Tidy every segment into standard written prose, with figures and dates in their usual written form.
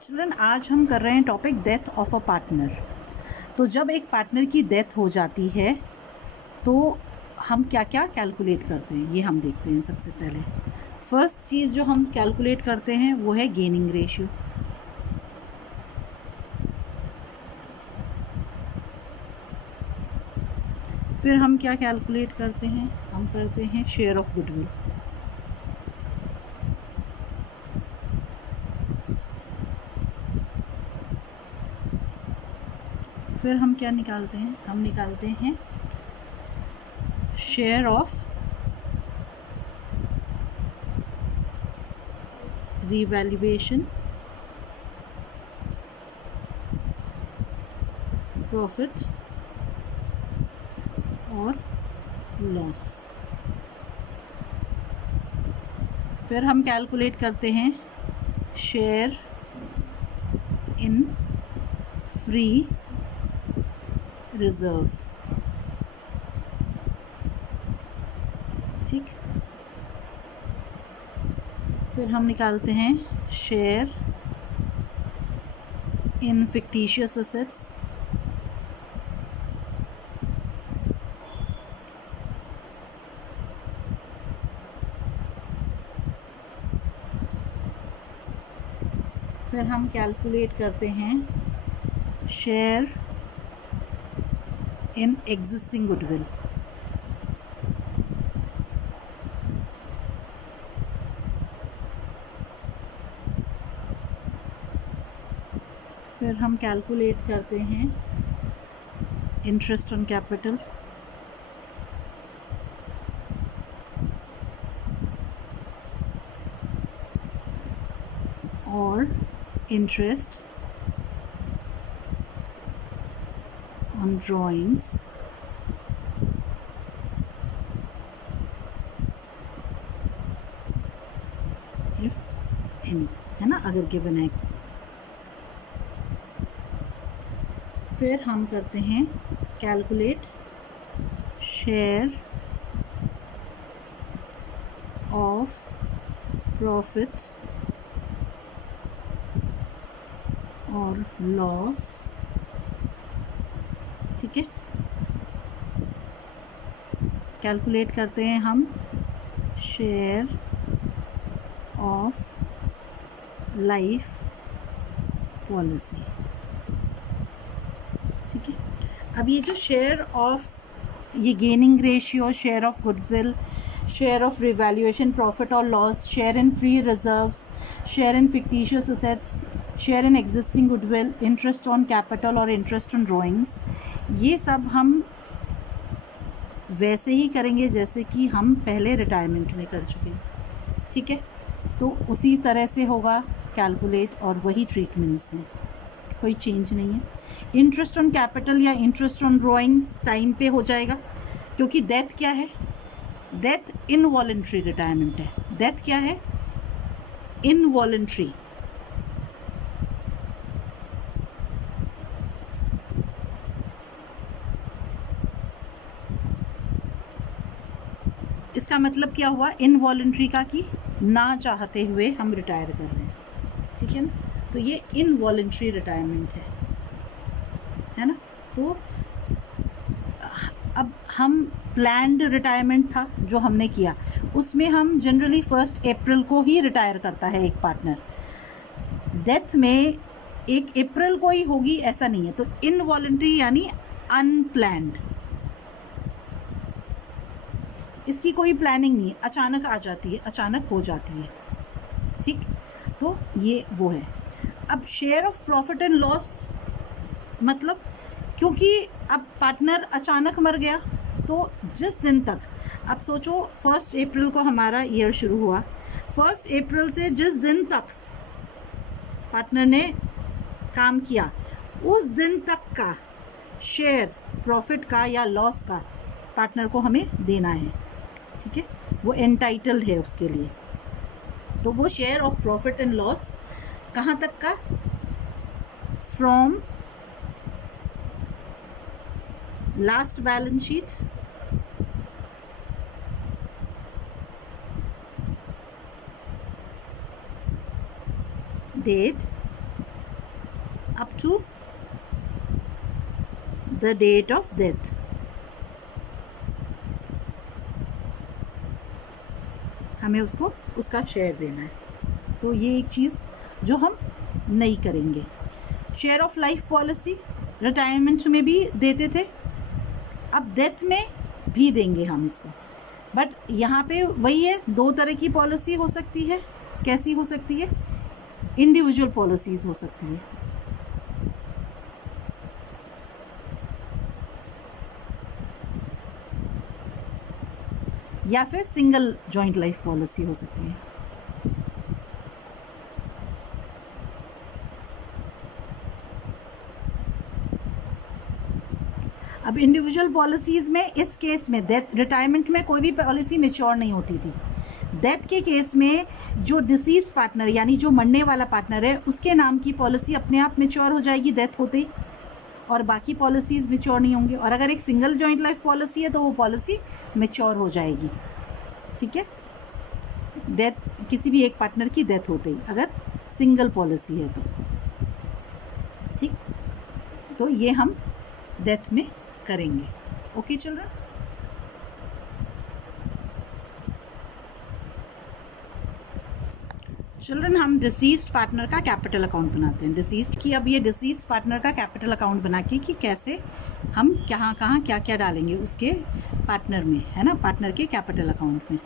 Children, आज हम कर रहे हैं topic death of a partner. तो जब एक पार्टनर की डेथ हो जाती है तो हम क्या क्या कैलकुलेट करते हैं ये हम देखते हैं। सबसे पहले फर्स्ट चीज़ जो हम कैलकुलेट करते हैं वो है गेनिंग रेशियो। फिर हम क्या कैलकुलेट करते हैं, हम करते हैं शेयर ऑफ गुडविल। फिर हम क्या निकालते हैं, हम निकालते हैं शेयर ऑफ रिवैल्यूएशन, प्रॉफिट और लॉस। फिर हम कैलकुलेट करते हैं शेयर इन फ्री रिजर्व्स। ठीक, फिर हम निकालते हैं शेयर इन फिक्टिशियस एसेट्स। फिर हम कैलकुलेट करते हैं शेयर इन एग्जिस्टिंग गुडविल। फिर हम कैलकुलेट करते हैं इंटरेस्ट ऑन कैपिटल और interest on drawings if any, है ना, अगर गिवन है। फिर हम करते हैं कैलकुलेट शेयर ऑफ प्रॉफिट और लॉस। ठीक है, कैलकुलेट करते हैं हम शेयर ऑफ लाइफ पॉलिसी। ठीक है, अब ये जो शेयर ऑफ, ये gaining ratio, share of goodwill, share of revaluation, profit और loss, share in free reserves, share in fictitious assets, share in existing goodwill, interest on capital और interest on drawings, ये सब हम वैसे ही करेंगे जैसे कि हम पहले रिटायरमेंट में कर चुके हैं। ठीक है, तो उसी तरह से होगा कैलकुलेट और वही ट्रीटमेंट्स हैं, कोई चेंज नहीं है। इंटरेस्ट ऑन कैपिटल या इंटरेस्ट ऑन ड्राइंग्स टाइम पे हो जाएगा, क्योंकि डेथ क्या है, डेथ इनवॉलेंट्री रिटायरमेंट है। डेथ क्या है, इनवॉलेंट्री। इसका मतलब क्या हुआ, इनवॉलेंट्री का कि ना चाहते हुए हम रिटायर कर रहे हैं। ठीक है ना, तो ये इनवॉलेंट्री रिटायरमेंट है ना। तो अब हम प्लान्ड रिटायरमेंट था जो हमने किया, उसमें हम जनरली 1 अप्रैल को ही रिटायर करता है एक पार्टनर। डेथ में 1 अप्रैल को ही होगी ऐसा नहीं है। तो इनवॉलेंट्री यानी अनप्लैंड, इसकी कोई प्लानिंग नहीं है, अचानक आ जाती है, अचानक हो जाती है। ठीक, तो ये वो है। अब share of profit and loss मतलब, क्योंकि अब पार्टनर अचानक मर गया तो जिस दिन तक, अब सोचो 1 अप्रैल को हमारा ईयर शुरू हुआ, 1 अप्रैल से जिस दिन तक पार्टनर ने काम किया उस दिन तक का शेयर प्रॉफिट का या लॉस का पार्टनर को हमें देना है। ठीक है, वो एंटाइटल्ड है उसके लिए। तो वो share of profit and loss कहाँ तक का, from last balance sheet date up to the date of death. हमें उसको उसका शेयर देना है। तो ये एक चीज़ जो हम नहीं करेंगे। Share of life policy retirement में भी देते थे, अब डेथ में भी देंगे हम इसको। बट यहाँ पे वही है, दो तरह की पॉलिसी हो सकती है। कैसी हो सकती है? इंडिविजुअल पॉलिसीज़ हो सकती है, या फिर सिंगल जॉइंट लाइफ पॉलिसी हो सकती है। अब इंडिविजुअल पॉलिसीज़ में इस केस में डेथ, रिटायरमेंट में कोई भी पॉलिसी मैच्योर नहीं होती थी। डेथ के केस में जो डिसीज पार्टनर यानी जो मरने वाला पार्टनर है उसके नाम की पॉलिसी अपने आप मैच्योर हो जाएगी डेथ होते ही, और बाकी पॉलिसीज़ मैच्योर नहीं होंगी। और अगर एक सिंगल जॉइंट लाइफ पॉलिसी है तो वो पॉलिसी मैच्योर हो जाएगी। ठीक है, डेथ किसी भी एक पार्टनर की डेथ होते ही, अगर सिंगल पॉलिसी है तो। ठीक, तो ये हम डेथ में करेंगे। Okay children. चिल्ड्रन, हम डिसीज्ड पार्टनर का कैपिटल अकाउंट बनाते हैं। डिसीज्ड की, अब ये डिसीज्ड पार्टनर का कैपिटल अकाउंट बना के कि कैसे हम कहाँ कहाँ क्या क्या डालेंगे उसके पार्टनर में, है ना, पार्टनर के कैपिटल अकाउंट में।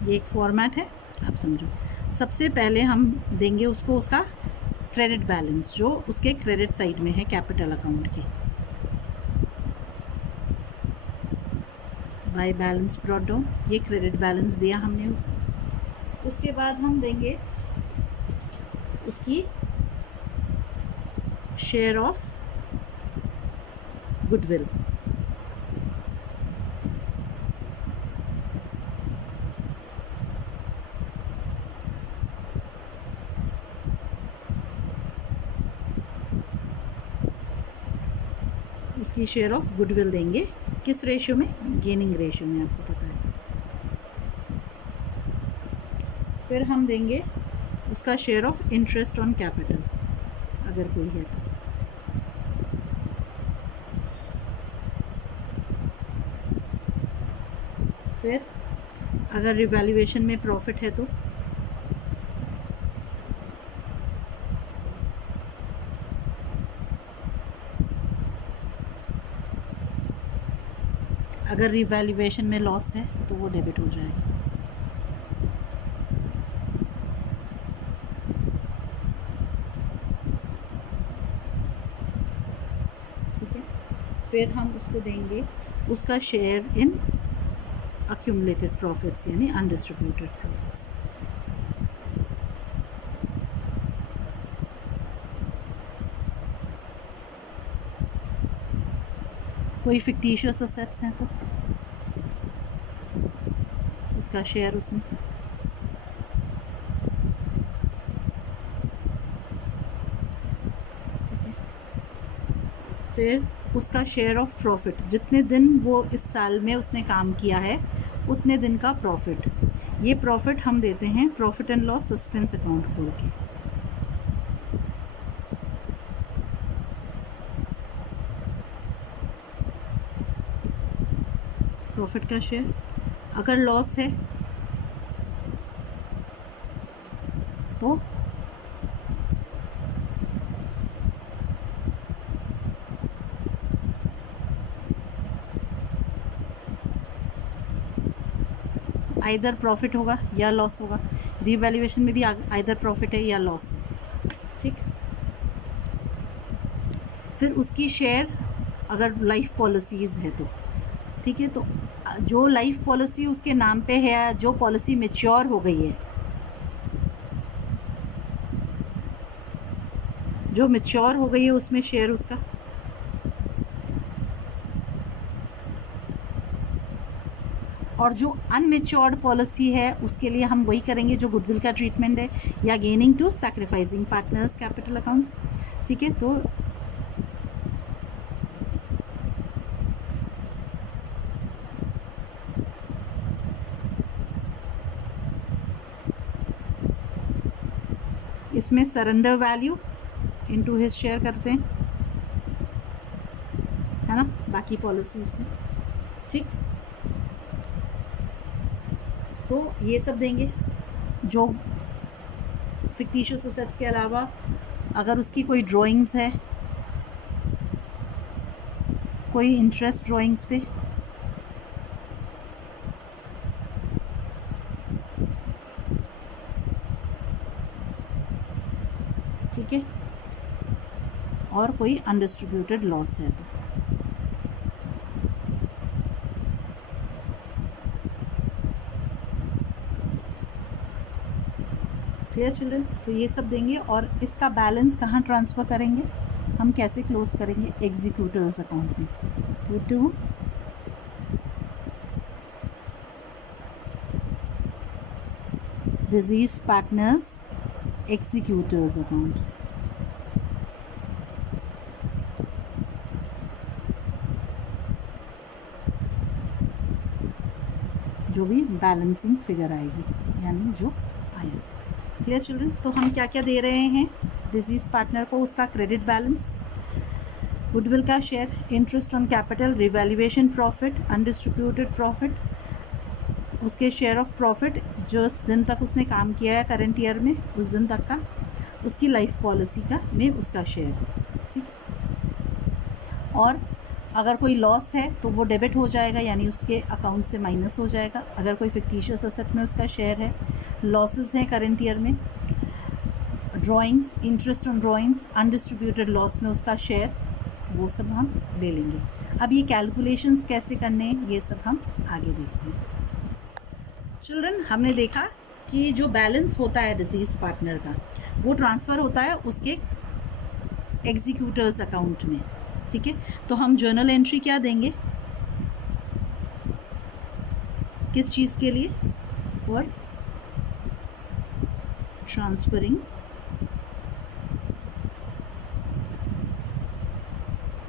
ये एक फॉर्मेट है, आप समझो। सबसे पहले हम देंगे उसको उसका क्रेडिट बैलेंस, जो उसके क्रेडिट साइड में है कैपिटल अकाउंट के। बाय बैलेंस ब्रॉट डाउन, ये क्रेडिट बैलेंस दिया हमने उसको। उसके बाद हम देंगे उसकी शेयर ऑफ गुडविल। उसकी शेयर ऑफ गुडविल देंगे, किस रेशियो में? गेनिंग रेशियो में, आपको पता है। फिर हम देंगे उसका share of interest on capital, अगर कोई है तो। फिर अगर रिवैल्यूएशन में प्रॉफिट है तो। अगर रिवैल्यूएशन में लॉस है तो वो डेबिट हो जाएगा। ठीक है, फिर हम उसको देंगे उसका शेयर इन accumulated profits यानी undistributed profits। कोई फिक्टिशियस असेट्स हैं तो उसका शेयर उसमें। ठीक है, फिर उसका शेयर ऑफ प्रॉफिट, जितने दिन वो इस साल में उसने काम किया है उतने दिन का प्रॉफिट। ये प्रॉफिट हम देते हैं profit and loss suspense account खोल के। प्रॉफिट का शेयर, अगर लॉस है तो आइदर प्रॉफिट होगा या लॉस होगा। रीवैल्यूएशन में भी आइदर प्रॉफिट है या लॉस है। ठीक, फिर उसकी शेयर अगर लाइफ पॉलिसीज़ है तो। ठीक है, तो जो लाइफ पॉलिसी उसके नाम पे है, जो पॉलिसी मैच्योर हो गई है, जो मैच्योर हो गई है उसमें शेयर उसका। और जो अनमेच्योर्ड पॉलिसी है उसके लिए हम वही करेंगे जो गुडविल का ट्रीटमेंट है, या gaining to sacrificing partners capital accounts. ठीक है, तो इसमें surrender value into his share करते हैं, है ना, बाकी पॉलिसीज में। ठीक, तो ये सब देंगे। जो फिक्टिशियस एसेट्स के अलावा अगर उसकी कोई ड्राइंग्स है, कोई इंटरेस्ट ड्राइंग्स पे, ठीक है, और कोई अनडिस्ट्रीब्यूटेड लॉस है तो क्लियर चिल्ड्रन। तो ये सब देंगे और इसका बैलेंस कहाँ ट्रांसफ़र करेंगे, हम कैसे क्लोज करेंगे, एग्जीक्यूटर्स अकाउंट में। तो to deceased partners executors account. जो भी बैलेंसिंग फिगर आएगी, यानी जो आया। Clear children. तो हम क्या क्या दे रहे हैं डिजीज पार्टनर को, उसका क्रेडिट बैलेंस, गुडविल का share, interest on capital, revaluation profit, undistributed profit, उसके शेयर ऑफ प्रॉफिट जो दिन तक उसने काम किया है करंट ईयर में उस दिन तक का, उसकी लाइफ पॉलिसी का में उसका शेयर। ठीक, और अगर कोई लॉस है तो वो डेबिट हो जाएगा, यानी उसके अकाउंट से माइनस हो जाएगा। अगर कोई फिक्टिशियस एसेट में उसका शेयर है, लॉसेस हैं करंट ईयर में, drawings, interest on drawings, undistributed loss में उसका शेयर, वो सब हम ले लेंगे। अब ये कैलकुलेशंस कैसे करने हैं ये सब हम आगे देखते हैं। चिल्ड्रन, हमने देखा कि जो बैलेंस होता है डिजीज पार्टनर का वो ट्रांसफ़र होता है उसके एग्जीक्यूटर्स अकाउंट में। ठीक है, तो हम जर्नल एंट्री क्या देंगे, किस चीज़ के लिए, for transferring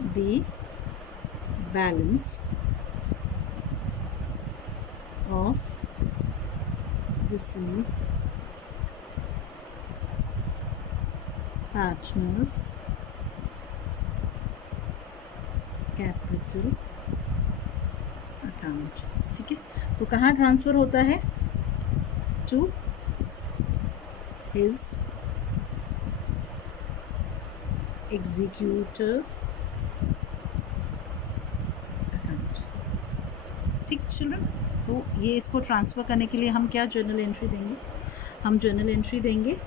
the balance of deceased partners capital account. ठीक है, तो कहाँ ट्रांसफ़र होता है, टू हिज एग्जीक्यूटर्स अकाउंट। ठीक चिल्ड्रन, तो ये इसको ट्रांसफ़र करने के लिए हम क्या जर्नल एंट्री देंगे, हम जर्नल एंट्री देंगे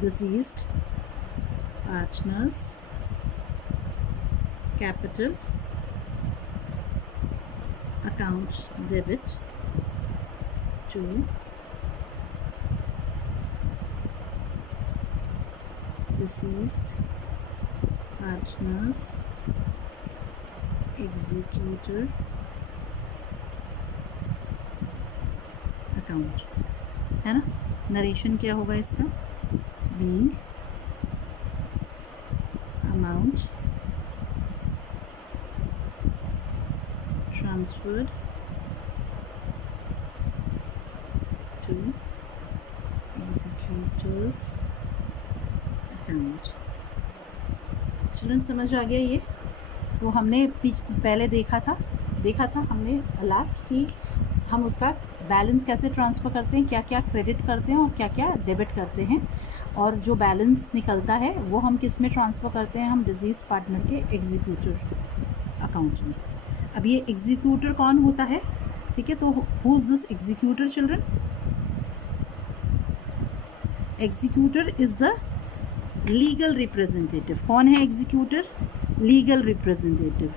deceased partners capital account debit to deceased partners executor account, है ना। नरेशन क्या होगा इसका, being amount transferred to executors account. Children समझ आ गया ये। तो हमने पहले देखा था हमने लास्ट कि हम उसका बैलेंस कैसे ट्रांसफ़र करते हैं, क्या क्या क्रेडिट करते हैं और क्या क्या डेबिट करते हैं, और जो बैलेंस निकलता है वो हम किस में ट्रांसफ़र करते हैं, हम डिजीज पार्टनर के एग्जीक्यूटर अकाउंट में। अब ये एग्जीक्यूटर कौन होता है, ठीक है, तो who is this executor children, executor is the legal representative. कौन है एग्जीक्यूटर, लीगल रिप्रेजेंटेटिव।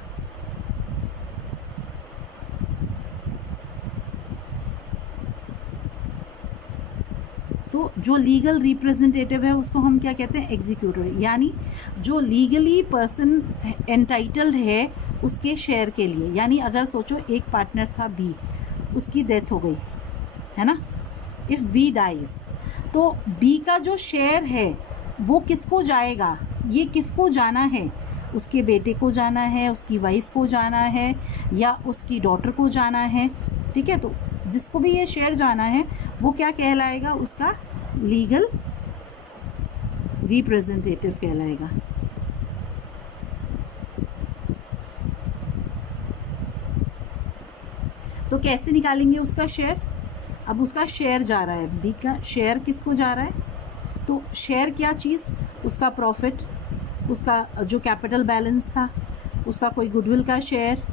तो जो लीगल रिप्रेजेंटेटिव है उसको हम क्या कहते हैं, एग्जीक्यूटर, यानी जो लीगली पर्सन एंटाइटल्ड है उसके शेयर के लिए। यानी अगर सोचो एक पार्टनर था बी, उसकी डेथ हो गई, है ना, इफ़ बी डाइज, तो बी का जो शेयर है वो किसको जाएगा, ये किसको जाना है, उसके बेटे को जाना है, उसकी वाइफ को जाना है, या उसकी डॉटर को जाना है। ठीक है, तो जिसको भी ये शेयर जाना है वो क्या कहलाएगा, उसका लीगल रिप्रेजेंटेटिव कहलाएगा। तो कैसे निकालेंगे उसका शेयर? अब उसका शेयर जा रहा है, बी का शेयर किसको जा रहा है? तो शेयर क्या चीज़? उसका प्रॉफिट, उसका जो कैपिटल बैलेंस था, उसका कोई गुडविल का शेयर,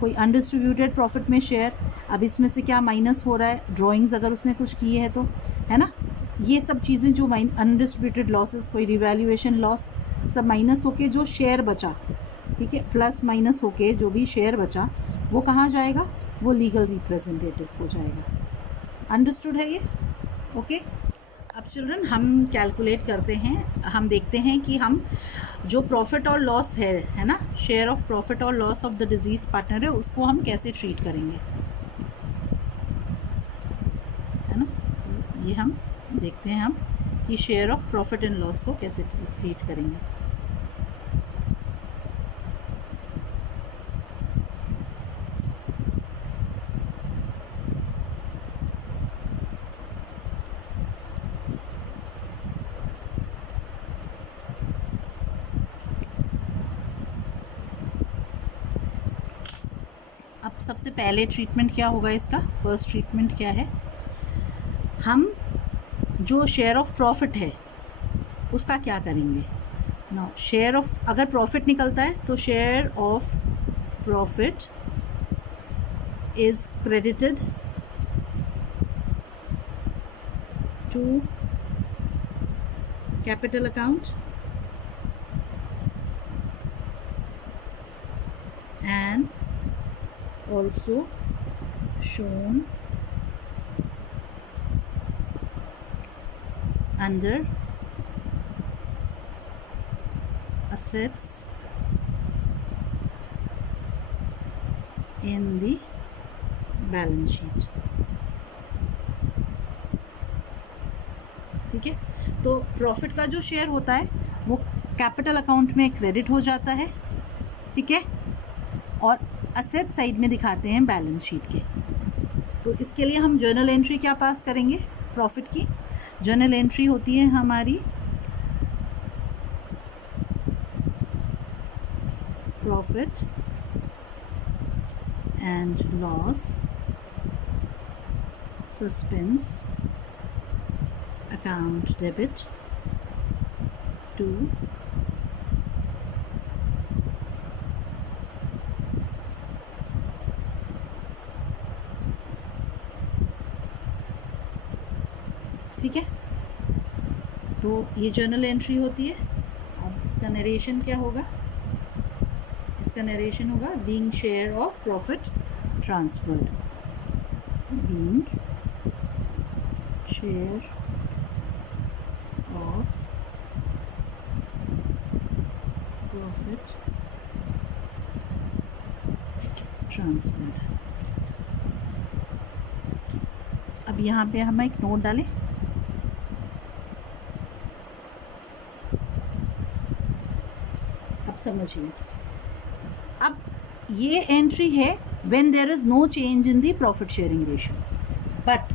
कोई अनडिस्ट्रीब्यूटेड प्रॉफिट में शेयर। अब इसमें से क्या माइनस हो रहा है? ड्राइंग्स अगर उसने कुछ की है तो, है ना, ये सब चीज़ें जो अनडिस्ट्रीब्यूटेड लॉसेस, कोई रिवैल्यूएशन लॉस, सब माइनस होके जो शेयर बचा, ठीक है, प्लस माइनस होके जो भी शेयर बचा वो कहाँ जाएगा? वो लीगल रिप्रेजेंटेटिव को जाएगा। अंडरस्टूड है ये? ओके। अब चिल्ड्रन हम कैलकुलेट करते हैं, हम देखते हैं कि हम जो प्रॉफिट और लॉस है ना, शेयर ऑफ प्रॉफिट और loss of the disease partner है, उसको हम कैसे ट्रीट करेंगे, है ना। तो ये हम देखते हैं हम कि share of profit and loss को कैसे ट्रीट करेंगे। अब सबसे पहले ट्रीटमेंट क्या होगा इसका? फर्स्ट ट्रीटमेंट क्या है? हम जो शेयर ऑफ प्रॉफिट है उसका क्या करेंगे ना। शेयर ऑफ, अगर प्रॉफिट निकलता है तो share of profit is credited to capital account and also shown under assets in the balance sheet। ठीक है, तो प्रॉफिट का जो शेयर होता है वो कैपिटल अकाउंट में क्रेडिट हो जाता है, ठीक है, और असेट साइड में दिखाते हैं बैलेंस शीट के। तो इसके लिए हम जर्नल एंट्री क्या पास करेंगे? प्रॉफिट की जर्नल एंट्री होती है हमारी profit and loss suspense account debit to ठीक है, तो ये जर्नल एंट्री होती है। अब इसका नरेशन क्या होगा? इसका नरेशन होगा being share of profit transferred, being share of profit transferred. अब यहाँ पे हम एक नोट डालें, अब समझिए। अब ये एंट्री है when there is no change in the profit sharing ratio, but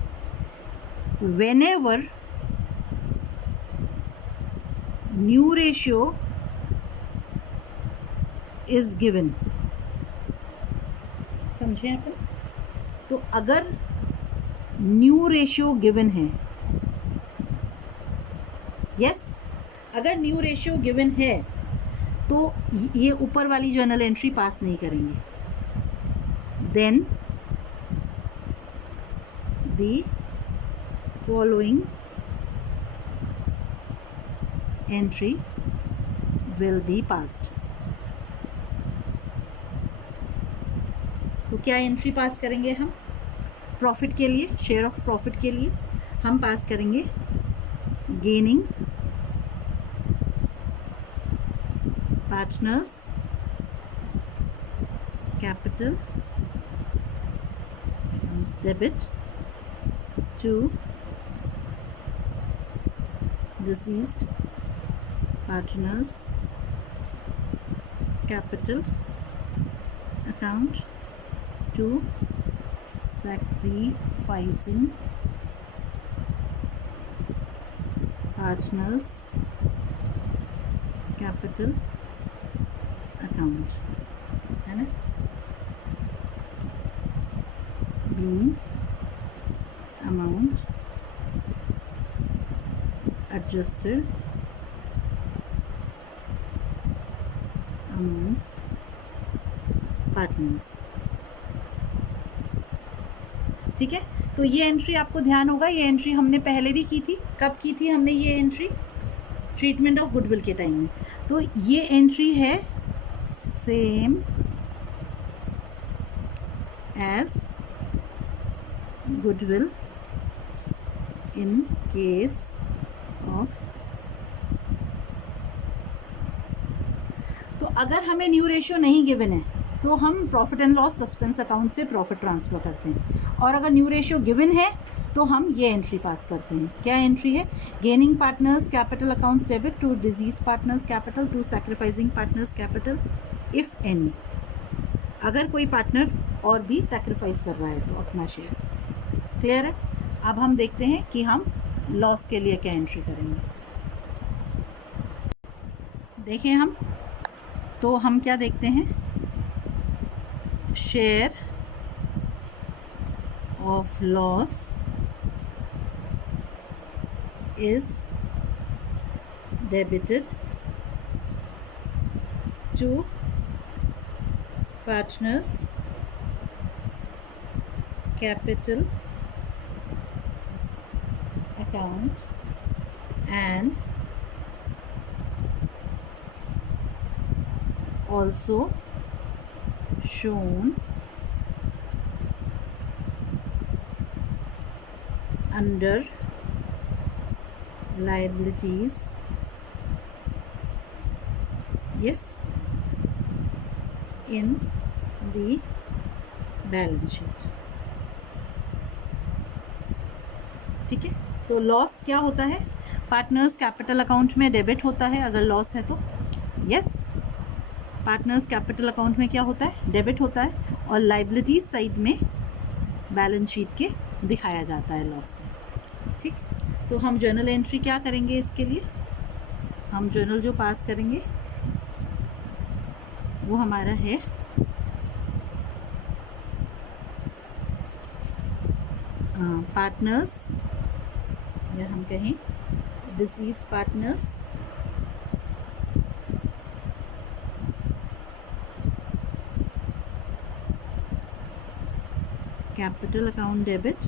whenever new ratio is given, समझे अपन? तो अगर न्यू रेशियो गिवन है, यस, अगर न्यू रेशियो गिवन है तो ये ऊपर वाली जर्नल एंट्री पास नहीं करेंगे। Then the following entry will be passed. तो क्या एंट्री पास करेंगे हम? प्रॉफिट के लिए, शेयर ऑफ प्रॉफिट के लिए हम पास करेंगे gaining partners capital debit to deceased partners capital account to sacrificing partners capital account, है ना, being amount adjusted amongst partners। ठीक है, तो ये एंट्री आपको ध्यान होगा, ये एंट्री हमने पहले भी की थी। कब की थी हमने ये एंट्री? ट्रीटमेंट ऑफ गुडविल के टाइम में। तो ये एंट्री है same as goodwill in case of, तो अगर हमें न्यू रेशियो नहीं गिवन है तो हम profit and loss suspense account से प्रॉफिट ट्रांसफर करते हैं, और अगर न्यू रेशियो गिवन है तो हम ये एंट्री पास करते हैं। क्या एंट्री है? Gaining partners capital accounts debit to deceased partners capital to sacrificing partners capital if any. अगर कोई पार्टनर और भी सैक्रिफाइस कर रहा है तो अपना शेयर। क्लियर है? अब हम देखते हैं कि हम लॉस के लिए क्या एंट्री करेंगे। देखिए हम, तो हम क्या देखते हैं, share of loss is debited to partners capital account and also shown under liabilities, yes, in the balance sheet। ठीक है, तो लॉस क्या होता है? पार्टनर्स कैपिटल अकाउंट में डेबिट होता है अगर लॉस है तो, यस, पार्टनर्स कैपिटल अकाउंट में क्या होता है? डेबिट होता है, और लाइबिलिटीज साइड में बैलेंस शीट के दिखाया जाता है लॉस को। ठीक, तो हम जर्नल एंट्री क्या करेंगे इसके लिए? हम जर्नल जो पास करेंगे वो हमारा है पार्टनर्स, या हम कहें deceased partners capital account debit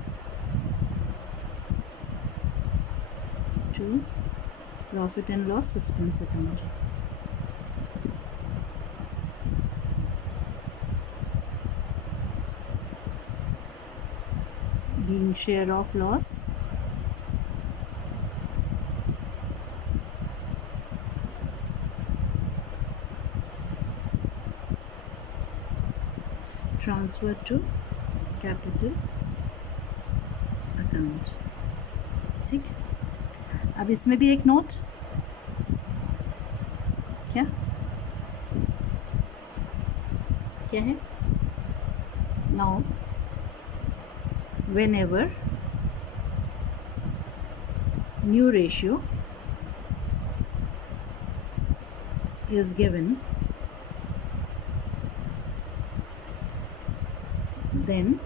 to profit and loss suspense account. being share of loss transferred to capital account। ठीक, अब इसमें भी एक नोट, क्या क्या है? Now whenever new ratio is given, then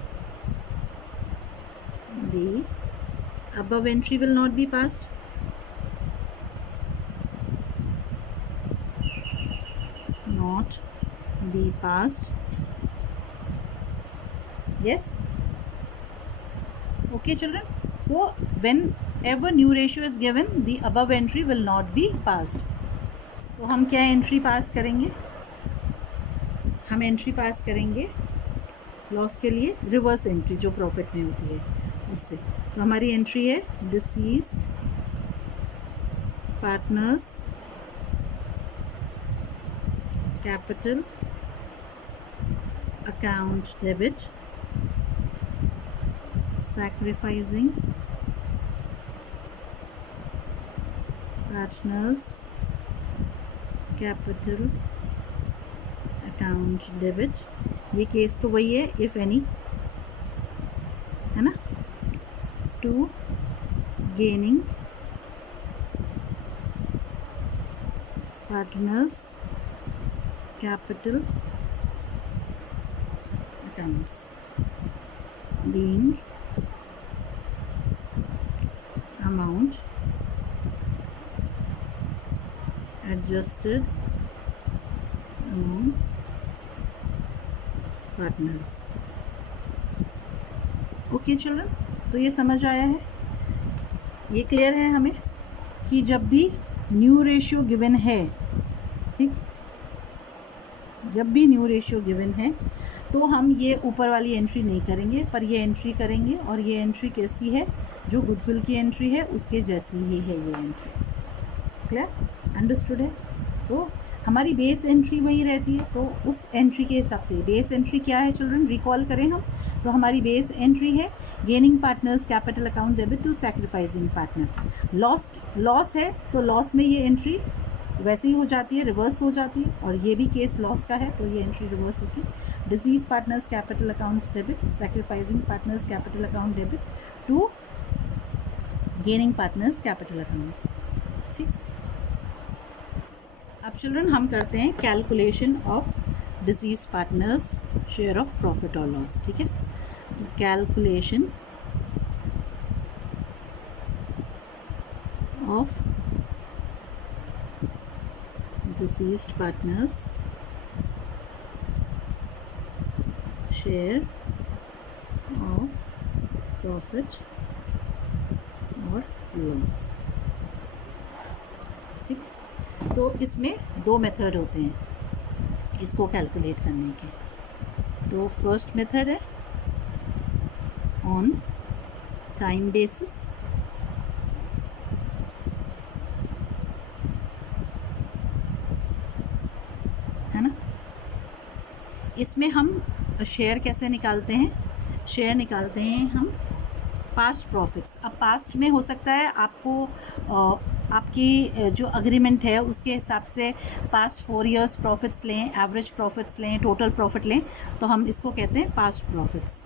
the above entry will not be passed, not be passed, yes, okay children, so whenever new ratio is given the above entry will not be passed। तो हम क्या entry पास करेंगे? हम entry पास करेंगे loss के लिए reverse entry जो profit में होती है उससे। तो हमारी एंट्री है deceased partners capital account debit sacrificing partners capital account debit। ये केस तो वही है, if any, to gaining partners capital accounts being amount adjusted among partners. Okay children, तो ये समझ आया है, ये क्लियर है हमें कि जब भी न्यू रेशियो गिवन है, ठीक, जब भी न्यू रेशियो गिवन है तो हम ये ऊपर वाली एंट्री नहीं करेंगे, पर ये एंट्री करेंगे, और ये एंट्री कैसी है, जो गुडविल की एंट्री है उसके जैसी ही है ये एंट्री. क्लियर, अंडरस्टूड है. तो हमारी बेस एंट्री वही रहती है, तो उस एंट्री के हिसाब से बेस एंट्री क्या है चिल्ड्रन, रिकॉल करें हम. तो हमारी बेस एंट्री है gaining partners capital account debit to sacrificing partner. Loss है तो लॉस में ये एंट्री वैसे ही हो जाती है, रिवर्स हो जाती है, और ये भी केस लॉस का है तो ये एंट्री रिवर्स होती है. Deceased partners capital accounts debit, sacrificing partners capital account debit to gaining partners capital accounts. ठीक, अब चिल्ड्रन हम करते हैं calculation of deceased partners share of profit और लॉस. ठीक है, तो calculation of deceased partners share of profit और लॉस. ठीक, तो इसमें दो मेथड होते हैं इसको कैलकुलेट करने के. तो फर्स्ट मेथड है ऑन टाइम बेसिस, है ना. इसमें हम शेयर कैसे निकालते हैं, शेयर निकालते हैं हम पास्ट प्रॉफिट्स. अब पास्ट में हो सकता है आपको आपकी जो अग्रीमेंट है उसके हिसाब से पास्ट 4 years प्रॉफिट्स लें, एवरेज प्रॉफिट्स लें, टोटल प्रॉफिट लें, तो हम इसको कहते हैं पास्ट प्रॉफिट्स.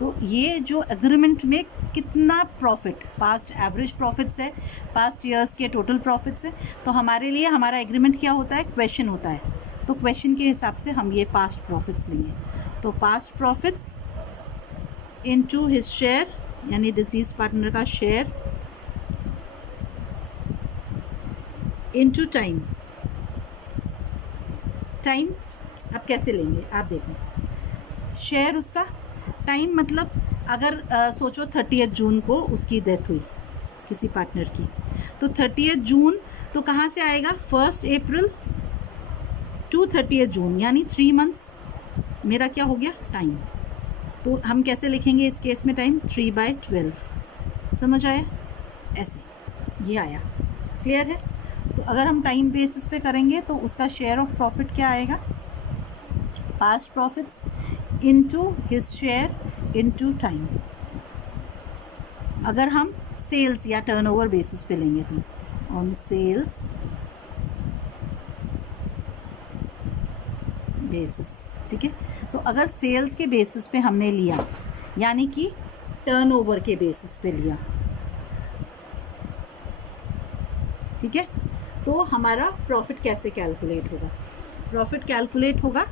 तो ये जो एग्रीमेंट में कितना प्रॉफिट, पास्ट एवरेज प्रॉफिट्स है, पास्ट ईयर्स के टोटल प्रॉफिट्स है, तो हमारे लिए हमारा एग्रीमेंट क्या होता है, क्वेश्चन होता है. तो क्वेश्चन के हिसाब से हम ये पास्ट प्रॉफिट्स लेंगे. तो past profits into his share, यानी डिसीज पार्टनर का शेयर, इनटू टाइम. टाइम अब कैसे लेंगे आप देखो, शेयर उसका, टाइम मतलब अगर सोचो 30 जून को उसकी डेथ हुई किसी पार्टनर की, तो 30 जून तो कहाँ से आएगा, 1 अप्रैल टू 30 जून, यानी 3 months मेरा क्या हो गया, टाइम. तो हम कैसे लिखेंगे इस केस में टाइम, 3/12. समझ आया, ऐसे ये आया. क्लियर है. तो अगर हम टाइम बेसिस पे करेंगे तो उसका शेयर ऑफ प्रॉफिट क्या आएगा, past profits into his share into time. अगर हम सेल्स या टर्नओवर बेसिस पे लेंगे तो ऑन सेल्स बेसिस. ठीक है, तो अगर सेल्स के बेसिस पे हमने लिया, यानी कि टर्नओवर के बेसिस पे लिया, ठीक है, तो हमारा प्रॉफिट कैसे कैलकुलेट होगा, प्रॉफिट कैलकुलेट होगा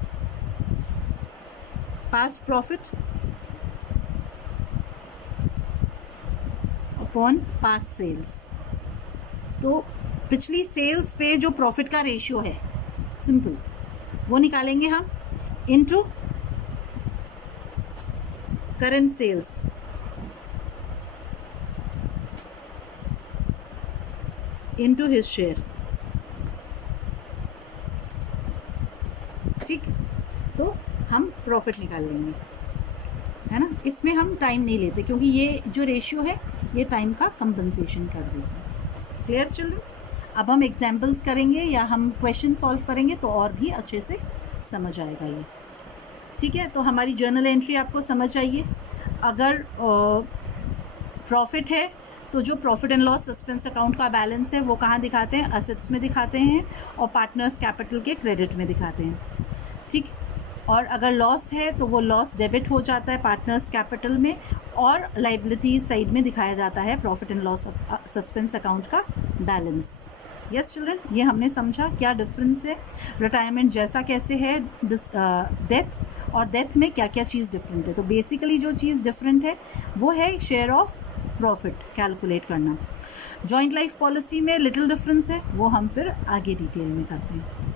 past profit upon past sales. तो पिछली सेल्स पे जो प्रॉफिट का रेशियो है, सिंपल, वो निकालेंगे हम into current sales into his share. ठीक, तो हम प्रॉफिट निकाल लेंगे, है ना. इसमें हम टाइम नहीं लेते क्योंकि ये जो रेशियो है ये टाइम का कंपनसेशन कर देता है. Clear children. अब हम एग्जाम्पल्स करेंगे या हम क्वेश्चन सॉल्व करेंगे तो और भी अच्छे से समझ आएगा ये. ठीक है, तो हमारी जर्नल एंट्री आपको समझ आइए. अगर प्रॉफिट है तो जो profit and loss suspense account का बैलेंस है वो कहाँ दिखाते हैं, असेट्स में दिखाते हैं और पार्टनर्स कैपिटल के क्रेडिट में दिखाते हैं. ठीक, और अगर लॉस है तो वो लॉस डेबिट हो जाता है पार्टनर्स कैपिटल में, और लाइबिलिटी साइड में दिखाया जाता है profit and loss suspense account का बैलेंस। यस चिल्ड्रन, ये हमने समझा क्या डिफरेंस है, रिटायरमेंट जैसा कैसे है डेथ, और डेथ में क्या क्या चीज़ डिफरेंट है। तो बेसिकली जो चीज़ डिफरेंट है वो है शेयर ऑफ प्रॉफिट कैलकुलेट करना। जॉइंट लाइफ पॉलिसी में लिटिल डिफरेंस है, वो हम फिर आगे डिटेल में करते हैं।